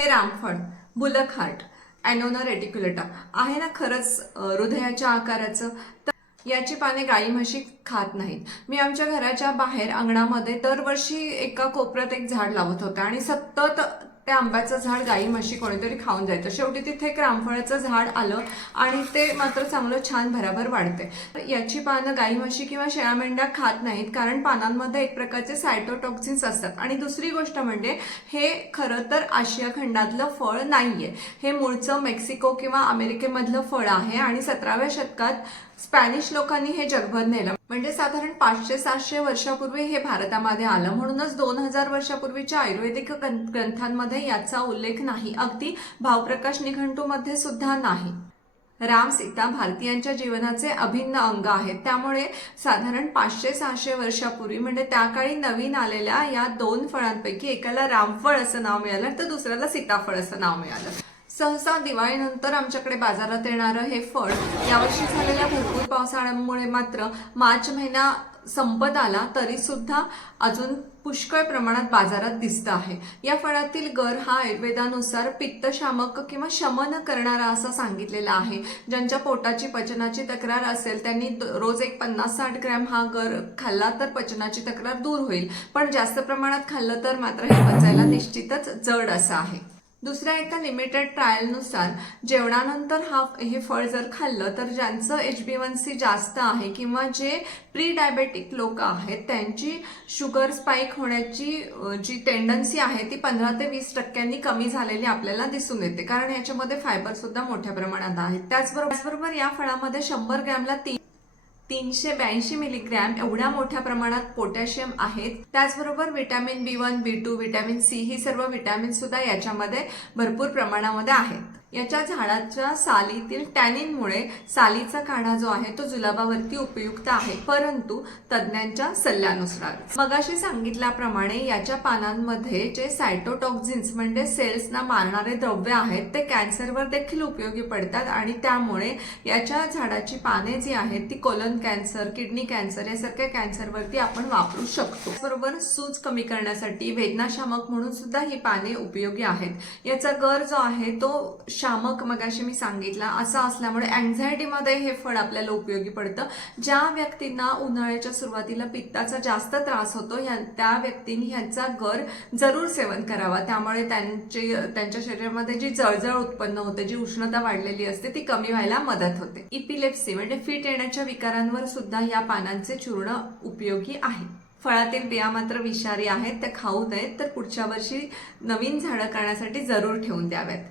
हे रामफळ bullock heart annona रेटिक्युलेटा आहे ना, खरंच हृदयाच्या आकाराचं. तर याची पाने गाई म्हशी खात नाहीत. मी आमच्या घराच्या बाहेर अंगणामध्ये दरवर्षी एका कोपऱ्यात एक झाड लावत होते आणि सतत त्या आंब्याचं झाड गाई म्हशी कोणीतरी खाऊन जायचं. शेवटी तिथे एक रामफळाचं झाड आलं आणि ते मात्र चांगलं छान भराभर वाढते. याची पानं गाई म्हशी किंवा शेळ्या मेंढ्या खात नाहीत, कारण पानांमध्ये एक प्रकारचे सायटोटॉक्सिन्स असतात. आणि दुसरी गोष्ट म्हणजे हे खरं तर आशिया खंडातलं फळ नाहीये. हे मूळचं मेक्सिको किंवा अमेरिकेमधलं फळ आहे आणि 17व्या शतकात स्पॅनिश लोकांनी हे जगभर नेलं. म्हणजे साधारण 500-700 वर्षापूर्वी हे भारतामध्ये आलं. म्हणूनच 2000 वर्षापूर्वीच्या आयुर्वेदिक ग्रंथांमध्ये याचा उल्लेख नाही, अगदी भावप्रकाश निघंटूमध्ये सुद्धा नाही. राम सीता भारतीयांच्या जीवनाचे अभिन्न अंग आहेत. त्यामुळे साधारण 500-600 वर्षापूर्वी म्हणजे त्या काळी नवीन आलेल्या या दोन फळांपैकी एकाला रामफळ असं नाव मिळालं तर दुसऱ्याला सीताफळ असं नाव मिळालं. सहसा दिवाळीनंतर आमच्याकडे बाजारात येणारं हे फळ यावर्षी झालेल्या भरपूर पावसाळ्यामुळे मात्र मार्च महिना संपत आला तरी सुद्धा अजून पुष्कळ प्रमाणात बाजारात दिसतं आहे. या फळातील गर हा आयुर्वेदानुसार पित्तशामक किंवा शमन करणारा असं सांगितलेला आहे. ज्यांच्या पोटाची पचनाची तक्रार असेल त्यांनी रोज एक 50-60 ग्रॅम हा गर खाल्ला तर पचनाची तक्रार दूर होईल. पण जास्त प्रमाणात खाल्लं तर मात्र हे पचायला निश्चितच जड असं आहे. दुसऱ्या एका लिमिटेड ट्रायलनुसार जेवणानंतर हे फळ जर खाल्लं तर ज्यांचं HbA1c जास्त आहे किंवा जे प्री डायबेटिक लोक आहेत त्यांची शुगर स्पाइक होण्याची जी टेंडन्सी आहे ती 15 ते 20% कमी झालेली आपल्याला दिसून येते, कारण याच्यामध्ये फायबर सुद्धा मोठ्या प्रमाणात आहे. त्याचबरोबर या फळामध्ये 100 ग्रॅमला 382 मिलीग्रॅम एवढ्या मोठ्या प्रमाणात पोटॅशियम आहेत. त्याचबरोबर vitamin B1, B2, vitamin C ही सर्व व्हिटॅमिन सुद्धा याच्यामध्ये भरपूर प्रमाणामध्ये आहेत. याच्या झाडाच्या सालीतील टॅनिनमुळे सालीचा काढा जो आहे तो जुलाबावरती उपयुक्त आहे, परंतु तज्ज्ञांच्या सल्ल्यानुसार. मगाशी सांगितल्याप्रमाणे याच्या पानांमध्ये जे सायटोटॉक्सिन्स म्हणजे सेल्सना मारणारे द्रव्य आहेत ते कॅन्सरवर देखील उपयोगी पडतात आणि त्यामुळे याच्या झाडाची पाने जी आहेत ती कोलन कॅन्सर, किडनी कॅन्सर यासारख्या कॅन्सरवरती आपण वापरू शकतो. बरोबर सूज कमी करण्यासाठी वेदनाशामक म्हणून सुद्धा ही पाने उपयोगी आहेत. याचा गर जो आहे तो शामक मगाशी मी सांगितला असा असल्यामुळे अँझायटीमध्ये हे फळ आपल्याला उपयोगी पडतं. ज्या व्यक्तींना उन्हाळ्याच्या सुरुवातीला पित्ताचा जास्त त्रास होतो त्या व्यक्तींनी ह्याचा गर जरूर सेवन करावा. त्यामुळे त्यांच्या शरीरामध्ये जी जळजळ उत्पन्न होते, जी उष्णता वाढलेली असते ती कमी व्हायला मदत होते. इपिलेप्सी म्हणजे फिट येण्याच्या विकारांवर सुद्धा या पानांचे चूर्ण उपयोगी आहे. फळातील बिया मात्र विषारी आहेत, त्या खाऊ नयेत, तर पुढच्या वर्षी नवीन झाडं करण्यासाठी जरूर ठेवून द्याव्यात.